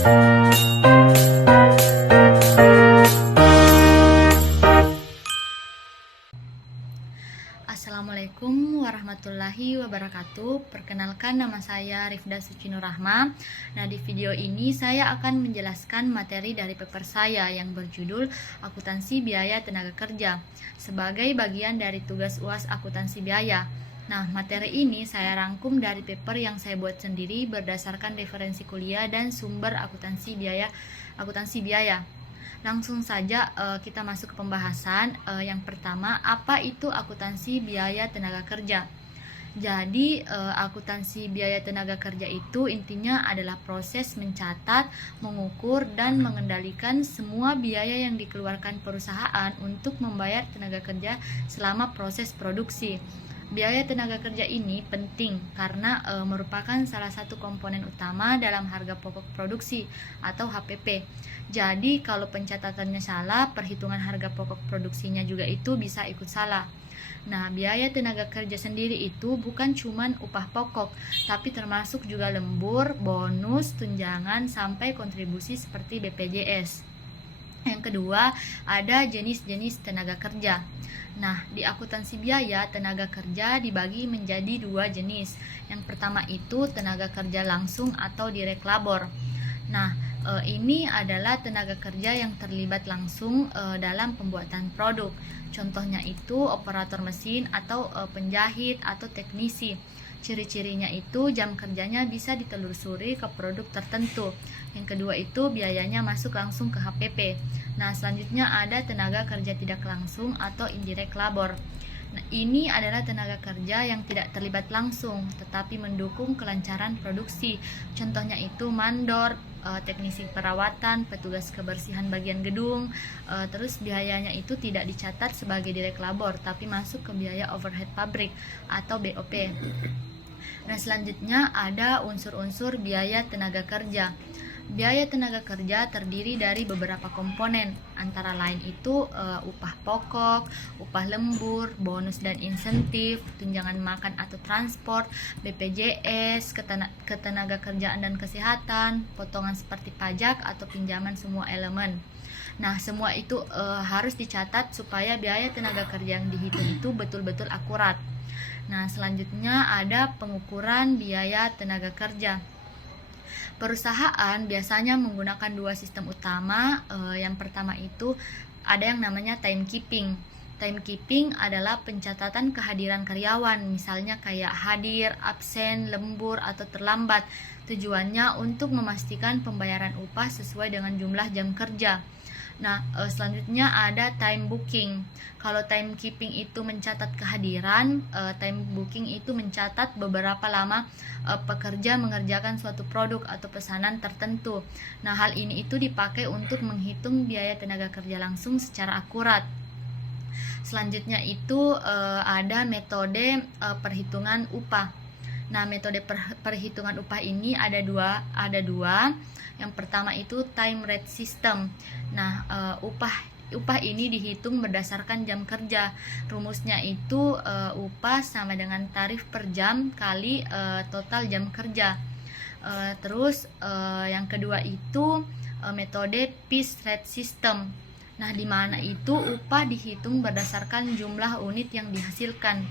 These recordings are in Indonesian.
Assalamualaikum warahmatullahi wabarakatuh. Perkenalkan, nama saya Rifda Sucinur Rahma. Nah, di video ini saya akan menjelaskan materi dari paper saya yang berjudul Akuntansi Biaya Tenaga Kerja sebagai bagian dari tugas UAS Akuntansi Biaya. Nah, materi ini saya rangkum dari paper yang saya buat sendiri berdasarkan referensi kuliah dan sumber akuntansi biaya. Langsung saja kita masuk ke pembahasan. Yang pertama, apa itu akuntansi biaya tenaga kerja? Jadi, akuntansi biaya tenaga kerja itu intinya adalah proses mencatat, mengukur, dan mengendalikan semua biaya yang dikeluarkan perusahaan untuk membayar tenaga kerja selama proses produksi. Biaya tenaga kerja ini penting karena merupakan salah satu komponen utama dalam harga pokok produksi atau HPP. Jadi kalau pencatatannya salah, perhitungan harga pokok produksinya juga itu bisa ikut salah. Nah, biaya tenaga kerja sendiri itu bukan cuma upah pokok, tapi termasuk juga lembur, bonus, tunjangan, sampai kontribusi seperti BPJS. Yang kedua, ada jenis-jenis tenaga kerja. Nah, di akuntansi biaya, tenaga kerja dibagi menjadi dua jenis. Yang pertama itu tenaga kerja langsung atau direct labor. Nah, ini adalah tenaga kerja yang terlibat langsung dalam pembuatan produk. Contohnya itu operator mesin atau penjahit atau teknisi. Ciri-cirinya itu jam kerjanya bisa ditelusuri ke produk tertentu. Yang kedua itu biayanya masuk langsung ke HPP. Nah, selanjutnya ada tenaga kerja tidak langsung atau indirect labor. Nah, ini adalah tenaga kerja yang tidak terlibat langsung tetapi mendukung kelancaran produksi. Contohnya itu mandor, teknisi perawatan, petugas kebersihan bagian gedung. Terus biayanya itu tidak dicatat sebagai direct labor tapi masuk ke biaya overhead pabrik atau BOP. Nah, selanjutnya ada unsur-unsur biaya tenaga kerja. Biaya tenaga kerja terdiri dari beberapa komponen, antara lain itu upah pokok, upah lembur, bonus dan insentif, tunjangan makan atau transport, BPJS, ketenaga kerjaan dan kesehatan, potongan seperti pajak atau pinjaman semua elemen. Nah, semua itu harus dicatat supaya biaya tenaga kerja yang dihitung itu betul-betul akurat. Nah, selanjutnya ada pengukuran biaya tenaga kerja. Perusahaan biasanya menggunakan dua sistem utama. Yang pertama itu ada yang namanya timekeeping. Timekeeping adalah pencatatan kehadiran karyawan, misalnya kayak hadir, absen, lembur, atau terlambat. Tujuannya untuk memastikan pembayaran upah sesuai dengan jumlah jam kerja. Nah, selanjutnya ada time booking. Kalau timekeeping itu mencatat kehadiran, time booking itu mencatat beberapa lama pekerja mengerjakan suatu produk atau pesanan tertentu. Nah, hal ini itu dipakai untuk menghitung biaya tenaga kerja langsung secara akurat. Selanjutnya itu ada metode perhitungan upah. Nah, metode perhitungan upah ini ada dua. Yang pertama itu time rate system. Nah, upah ini dihitung berdasarkan jam kerja. Rumusnya itu upah sama dengan tarif per jam kali total jam kerja. Terus yang kedua itu metode piece rate system. Nah, di mana itu upah dihitung berdasarkan jumlah unit yang dihasilkan.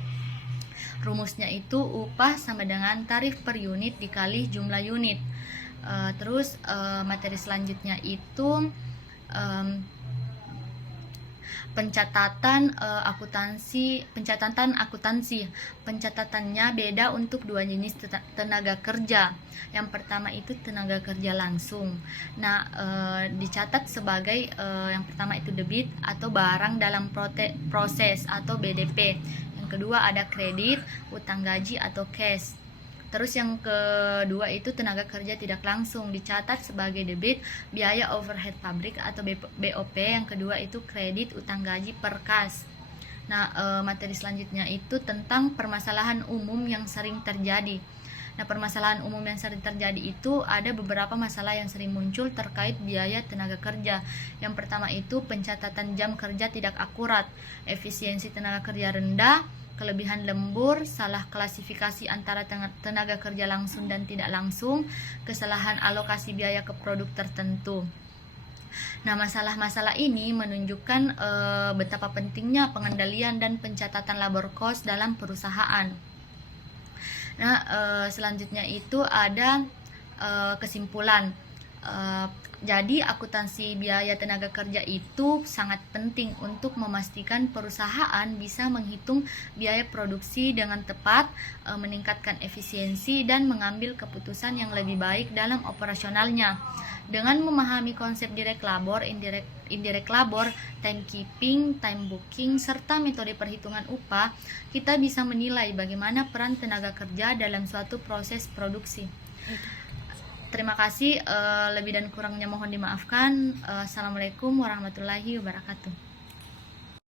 Rumusnya itu upah sama dengan tarif per unit dikali jumlah unit. Terus materi selanjutnya itu pencatatan akuntansi. Pencatatannya beda untuk dua jenis tenaga kerja. Yang pertama itu tenaga kerja langsung. Nah, dicatat sebagai yang pertama itu debit atau barang dalam proses atau BDP. Yang kedua ada kredit, utang gaji atau cash. Terus yang kedua itu tenaga kerja tidak langsung, dicatat sebagai debit biaya overhead pabrik atau BOP. Yang kedua itu kredit utang gaji per kas. Nah, materi selanjutnya itu tentang permasalahan umum yang sering terjadi. Nah, permasalahan umum yang sering terjadi itu ada beberapa masalah yang sering muncul terkait biaya tenaga kerja. Yang pertama itu pencatatan jam kerja tidak akurat, efisiensi tenaga kerja rendah, kelebihan lembur, salah klasifikasi antara tenaga kerja langsung dan tidak langsung, kesalahan alokasi biaya ke produk tertentu. Nah, masalah-masalah ini menunjukkan betapa pentingnya pengendalian dan pencatatan labor cost dalam perusahaan. Nah, selanjutnya itu ada kesimpulan. Jadi akuntansi biaya tenaga kerja itu sangat penting untuk memastikan perusahaan bisa menghitung biaya produksi dengan tepat, meningkatkan efisiensi dan mengambil keputusan yang lebih baik dalam operasionalnya. Dengan memahami konsep direct labor, indirect labor, timekeeping, time booking, serta metode perhitungan upah, kita bisa menilai bagaimana peran tenaga kerja dalam suatu proses produksi. Terima kasih, lebih dan kurangnya mohon dimaafkan. Assalamualaikum warahmatullahi wabarakatuh.